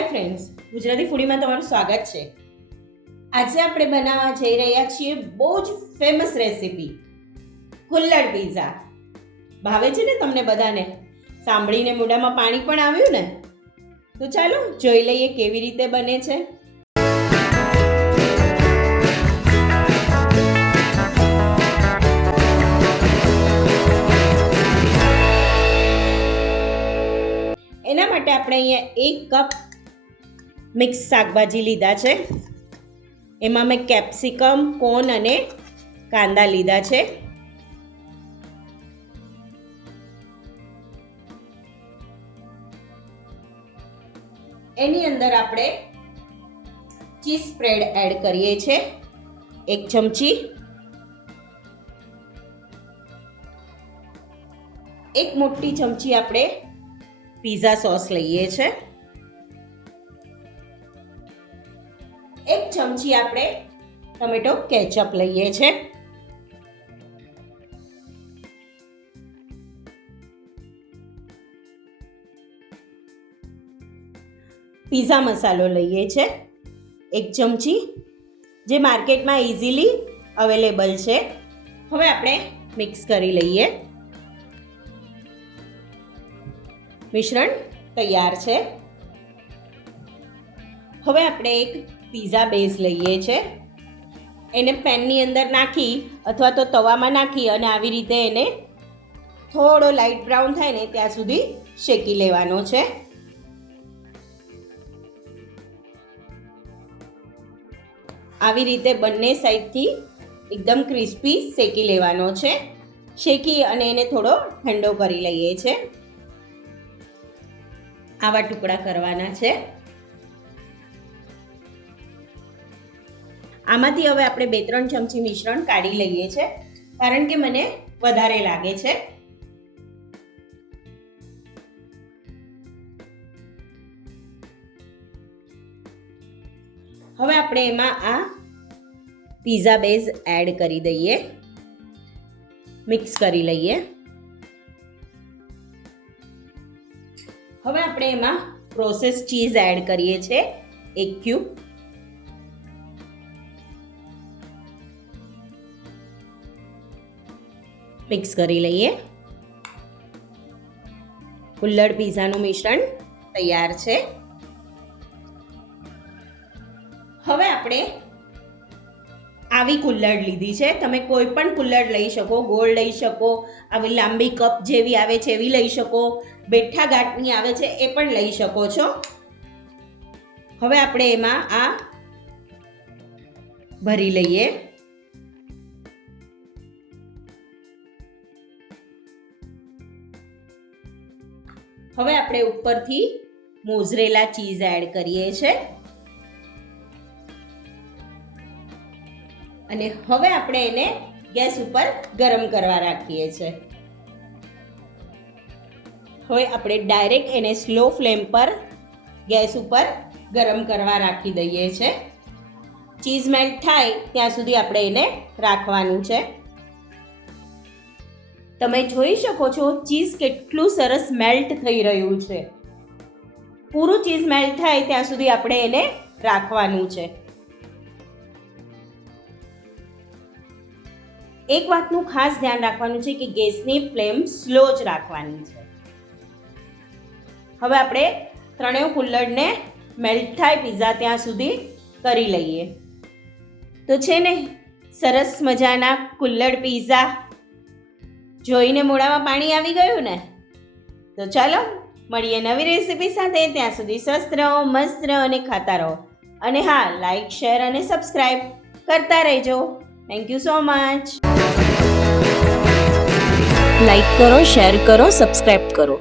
Hi friends Gujarati ફૂડીમાં તમારું સ્વાગત છે. આજે આપણે બનાવવા જઈ રહ્યા છીએ બહુ જ ફેમસ રેસીપી કુલ્લડ પીઝા ભાવે છે ને તમને બધાને? સાંભળીને મોઢામાં પાણી પણ આવ્યું ને? તો ચાલો, જોઈ લઈએ કેવી રીતે બને છે. એના માટે આપણે અહીંયા એક કપ મિક્સ શાકભાજી લીધા છે. એમાં મેં કેપ્સિકમ, કોન અને કાંદા લીધા છે. એની અંદર આપણે ચીઝ સ્પ્રેડ એડ કરીએ છીએ એક ચમચી. એક મોટી ચમચી આપણે પીઝા સોસ લઈએ છે. ચમચી આપણે ટમેટો કેચઅપ લઈએ છે. પીઝા મસાલો લઈએ છે. એક ચમચી, જે માર્કેટમાં ઇઝીલી અવેલેબલ છે. હવે આપણે મિક્સ કરી લઈએ. મિશ્રણ તૈયાર છે. હવે આપણે એક પીઝા બેઝ લઈએ છે. એને પેનની અંદર નાખી અથવા તો તવામાં નાખી અને આવી રીતે એને થોડો લાઇટ બ્રાઉન થાય ને ત્યાં સુધી શેકી લેવાનો છે. આવી રીતે બંને સાઈડથી એકદમ ક્રિસ્પી શેકી લેવાનો છે. શેકી અને એને થોડો ઠંડો કરી લઈએ છે. આવા ટુકડા કરવાના છે. આમાંથી હવે આપણે બે ત્રણ ચમચી મિશ્રણ કાઢી લઈએ છે, કારણ કે મને વધારે લાગે છે. હવે આપણે એમાં આ પીઝા બેઝ એડ કરી દઈએ. મિક્સ કરી લઈએ. હવે આપણે એમાં પ્રોસેસ ચીઝ એડ કરીએ છીએ એક ક્યુબ મિક્સ કરી લઈએ. કુલ્લડ પીઝાનું મિશ્રણ તૈયાર છે. હવે આપણે આવી કુલ્લડ લીધી છે. તમે કોઈ પણ કુલ્લડ લઈ શકો, ગોળ લઈ શકો, આવી લાંબી કપ જેવી આવે છે એવી લઈ શકો બેઠા ગાંઠની આવે છે એ પણ લઈ શકો છો. હવે આપણે એમાં આ ભરી લઈએ. હવે આપણે ઉપરથી મોઝરેલા ચીઝ એડ કરીએ છે. અને હવે આપણે એને ગેસ ઉપર ગરમ કરવા રાખીએ છીએ હવે આપણે ડાયરેક્ટ એને સ્લો ફ્લેમ પર ગેસ ઉપર ગરમ કરવા રાખી દઈએ છે. ચીઝ મેલ્ટ થાય ત્યાં સુધી આપણે એને રાખવાનું છે. તમે જોઈ શકો છો, ચીઝ કેટલું સરસ મેલ્ટ થઈ રહ્યું છે. પૂરું ચીઝ મેલ્ટ થાય ત્યાં સુધી આપણે એને રાખવાનું છે. એક વાતનું ખાસ ધ્યાન રાખવાનું છે કે ગેસની ફ્લેમ સ્લો જ રાખવાની છે. હવે આપણે ત્રણેય કુલ્લડને મેલ્ટ થાય પીઝા ત્યાં સુધી કરી લઈએ. તો છે ને, સરસ મજાના કુલ્લડ પીઝા જોઈને મોડામાં પાણી આવી ગયું ને? તો ચાલો, મળીએ નવી રેસીપી સાથે. ત્યાં સુધી સ્વસ્થ રહો, મસ્ત રહો અને ખાતા રહો. અને હા લાઈક શેર અને સબસ્ક્રાઈબ કરતા રહેજો. Thank you so much like કરો શેર કરો સબસ્ક્રાઈબ કરો.